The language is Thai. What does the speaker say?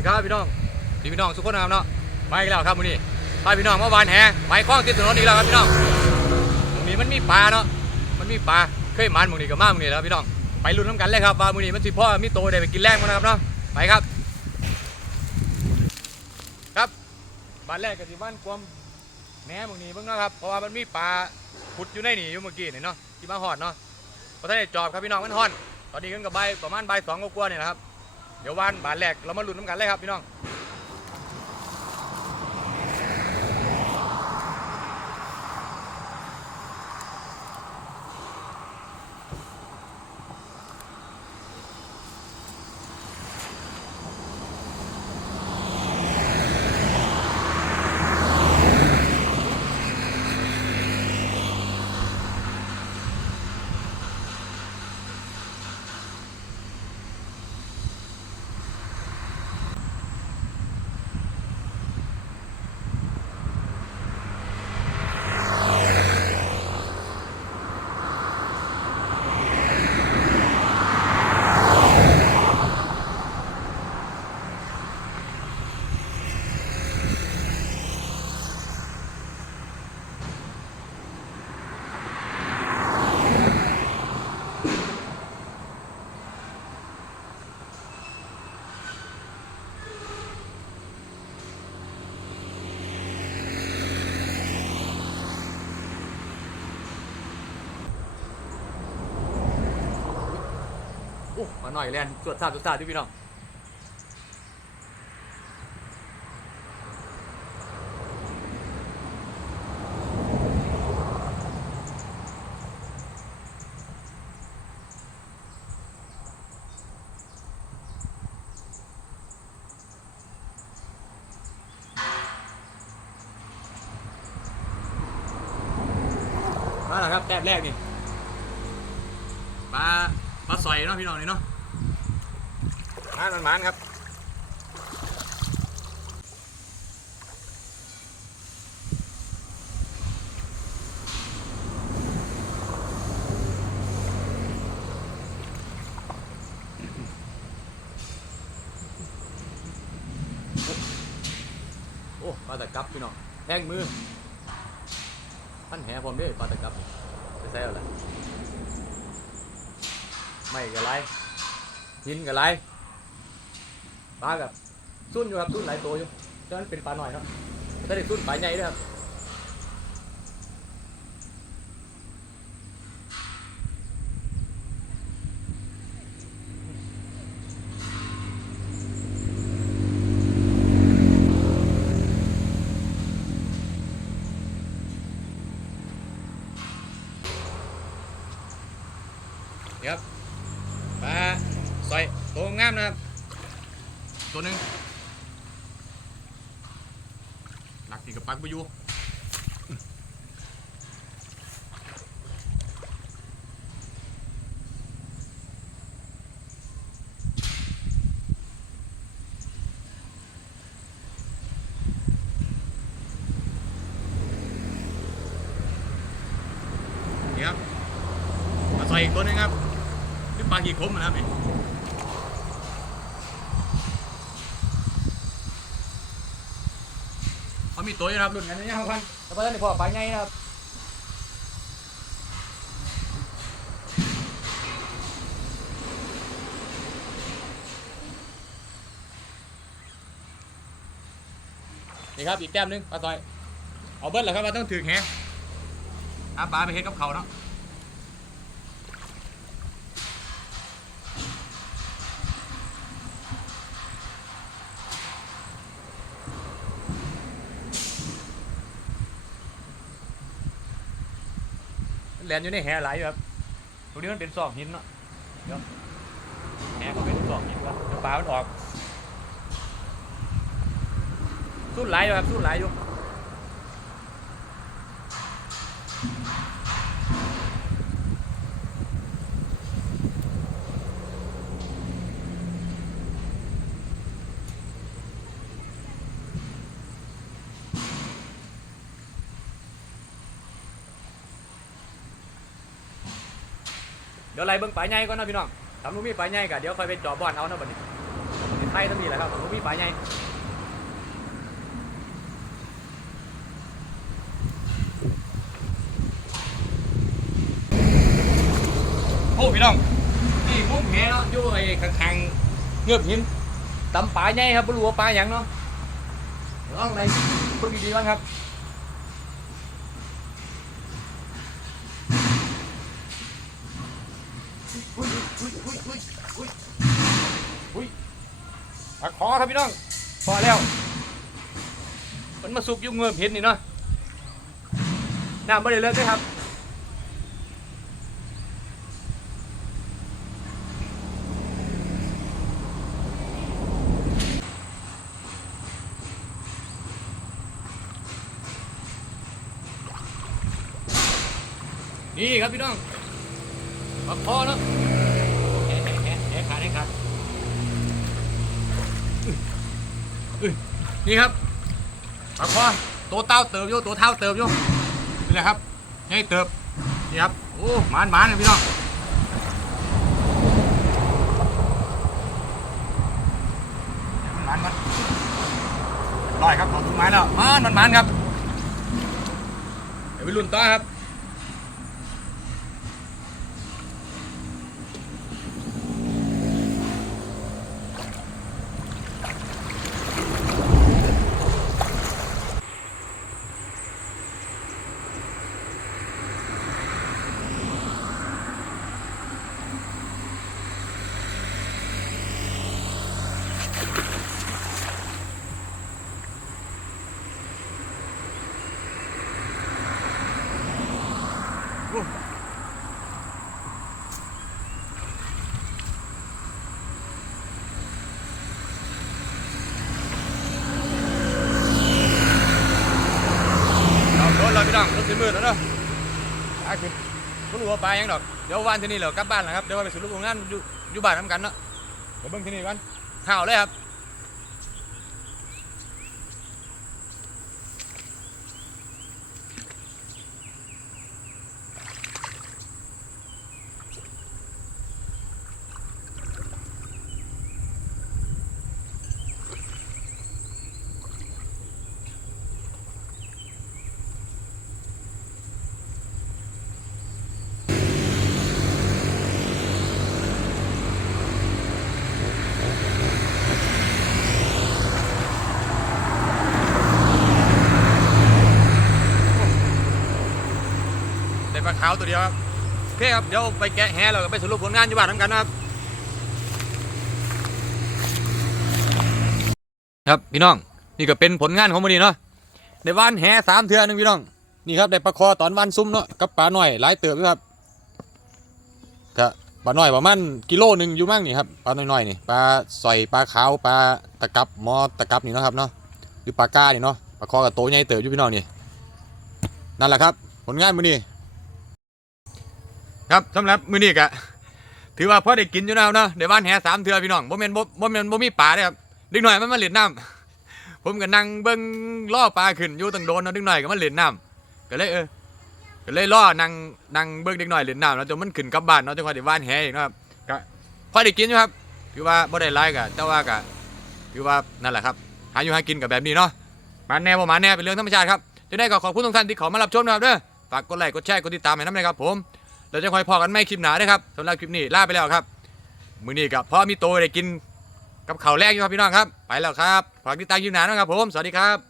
ดีครับพี่น้องดีพี่น้องทุกคนนะครับเนาะมาอีกแล้วครับมื้อนี้พาพี่น้องมาวานแหไม้คล้องติดถนนอีกแล้วครับพี่น้องตรงนี้มันมีปลาเนาะมันมีปลาเคยมันมื้อนี้ก็มามื้อนี้แล้วพี่น้องไปลุ้นน้ำกันเลยครับว่ามื้อนี้มันสิพ่อมีโตได้ไปกินแรงมั้นะครับเนาะไปครับ ครับบ้านแรกก็สิบ้านความแหนมื้อนี้เบิ่งเนาะครับเพราะว่ามันมีปลาขุดอยู่ในนี่อยู่เมื่อกี้นี่เนาะที่มาฮอดเนาะบ่ทันได้จอบครับพี่น้องมันฮ้อน ตอนนี้กันกับใบประมาณใบสองกว่าๆเนี่ยนะครับ เดี๋ยววันบาทแรกเรามาลุ้นน้ำกันเลยครับพี่น้อง อ้มาหน่อยแลนสวดซาบสวดซาบด้วยพี่น้องมาแล้วครับแต้มแรกนี่ปลา ปลาสอยเนาะพี่น้องนี่เนาะมานมันมันครับโอ้ปลาตะกับพี่น้องแทงมือท่านแหผมเด้วยปลาตะกับไปใส่เอาละ ไม่กับไรหินกับไรปลากับสุ่นอยู่ครับสุ่นหลายตัวอยู่ฉะนั้นเป็นปลาหน่อยเนาะแต่ได้สุ่นปลาใหญ่ด้วยครับครับ ปลาสอยตัวงามนะครับ ตัวหนึ่งหลักติดกับปักไปอยู่นี่ครับมาใส่อีกตัวหนึงครับ ปลาขี้คมนะครับนี่เขามีตัวนะครับรุ่นกันนี่ครับพันแล้วก็ท่านนี่พ่อปลาใหญ่นะครับนี่ครับอีกแต้มหนึงปลาซอย เอาเบิ้ลเหรอครับมาต้องถือแหอาปลาไปเฮ็ดกับเขาเนาะ แลนอยู่ในแหไหลายอยู่ครับตรงนี้มันเป็นซอกหินเนาะเดี๋ยวแหก็เป็นซอกหินครับเดี๋ยวปลามันออกสู้ไหลายอยู่ครับสู้ไหลายอยู่ เดี๋ยวไล่เบิ่งปลาใหญ่ก่อนนะพี่น้องทำนู้นมีปลาใหญ่กะเดี๋ยวค่อยไปจ่อบอนเอานะบัดนี้ไข่ทั้งนี้แหละครับผมมีปลาใหญ่โอ้พี่น้องนี่มุกแหเนาะอยู่ไอ้ข้างๆเงือบหินตำปลาใหญ่ครับไม่รู้ว่าปลาหยังเนาะลองอะไรเพิ่งดีๆบ้างครับ อุ้ยอุ้ยอุ้ยอุ้ยอุ้ยอุ้ยปลาคอครับพี่น้อง พอแล้ว มันมาสุกอยุ่งเงิบเห็นนี่เนาะน้ำไม่ได้เลิกด้วยครับนี่ครับพี่น้อง ปลาคอเนาะแหะแหะแหะแหะขาดแหะขาดอื้ออื้อนี่ครับปลาคอตัวเต้าเติบอยู่ตัวเท่าเติบอยู่นี่แหละครับให้เติบนี่ครับโอ้หมานหมานเลยพี่น้องหมานมันลอยครับขอทุกไม้แล้วหมานมันหมานครับเดี๋ยวไปลุ้นต่อครับ เราโด น้องรถสีมืดแล้วเนาะปลาขึ้นก็รู้ว่าปยังดอก เดี๋ยววันที่นี่เรากลับบ้านแล้วครับ เดี๋ยวว่าไปสุดลูกงานอยู่อยู่บ้านน้ำกันเนาะเดี๋ยวเบิ่งที่นี่กันห่าวเลยครับ ขาวตัวเดียวครับโอเคครับเดี๋ยวไปแกะแหเราไปสรุปผลงานอยู่บ้านน้ำกันนะครับครับพี่น้องนี่ก็เป็นผลงานของมันนี้เนาะได้วานแหสามเทือหนึงพี่น้องนี่ครับได้ปลาคอตอนวานซุ้มเนาะกับปลาหน่อยหลายเติบด้วยครับก็ปลาหน่อยประมาณกิโลหนึ่งอยู่มั่งนี่ครับปลาหน่อยๆนี่ปลาสอยปลาขาวปลาตะกับมอตะกับนี่เนาะครับเนาะหรือปลาก้านี่เนาะปลาคอกับโตใหญ่เติบอยู่พี่น้องนี่นั่นแหละครับ ผลงานมื้อนี้ ครับสำหรับมื้อนี้ก็ถือว่าพอได้กินอยู่แล้วเนาะได้ว่านแหสามเทือพี่น้องบ่แม่นบ่บ่แม่นบ่มีปลาเด้ครับเด็กหน่อยมันมาเล่นน้ำผมก็นั่งเบิ่งล่อปลาขึ้นอยู่ตั้งโดนเนาะเด็กหน่อยก็มาเล่นน้ำก็เลยเออก็เลยล่อนั่งนั่งเบิ่งเด็กหน่อยเล่นน้ำแล้วจนมันขึ้นกลับบ้านเนาะจังหวะได้ว่านแหอีกเนาะครับก็พอได้กินอยู่ครับถือว่าบ่ได้หลายก็แต่ว่าก็ถือว่านั่นแหละครับหาอยู่หากินกับแบบนี้เนาะมาแน่บ่มาแน่เป็นเรื่องธรรมชาติครับจังได๋ก็ขอบคุณทุกท่านที่เขามารับชมนะครับเด้อฝากกดไลค์กดแชร์กดติดตามให้นำด้วยครับผม เราจะคอยพอกันไม่คลิปหนาด้วยครับสำหรับคลิปนี้ลาไปแล้วครับ มือนี้กับพ่อมีโตได้กินกับข่าวแรกอยู่ครับพี่น้องครับ ไปแล้วครับฝากติดตามคลิปหนาด้วยครับผม สวัสดีครับ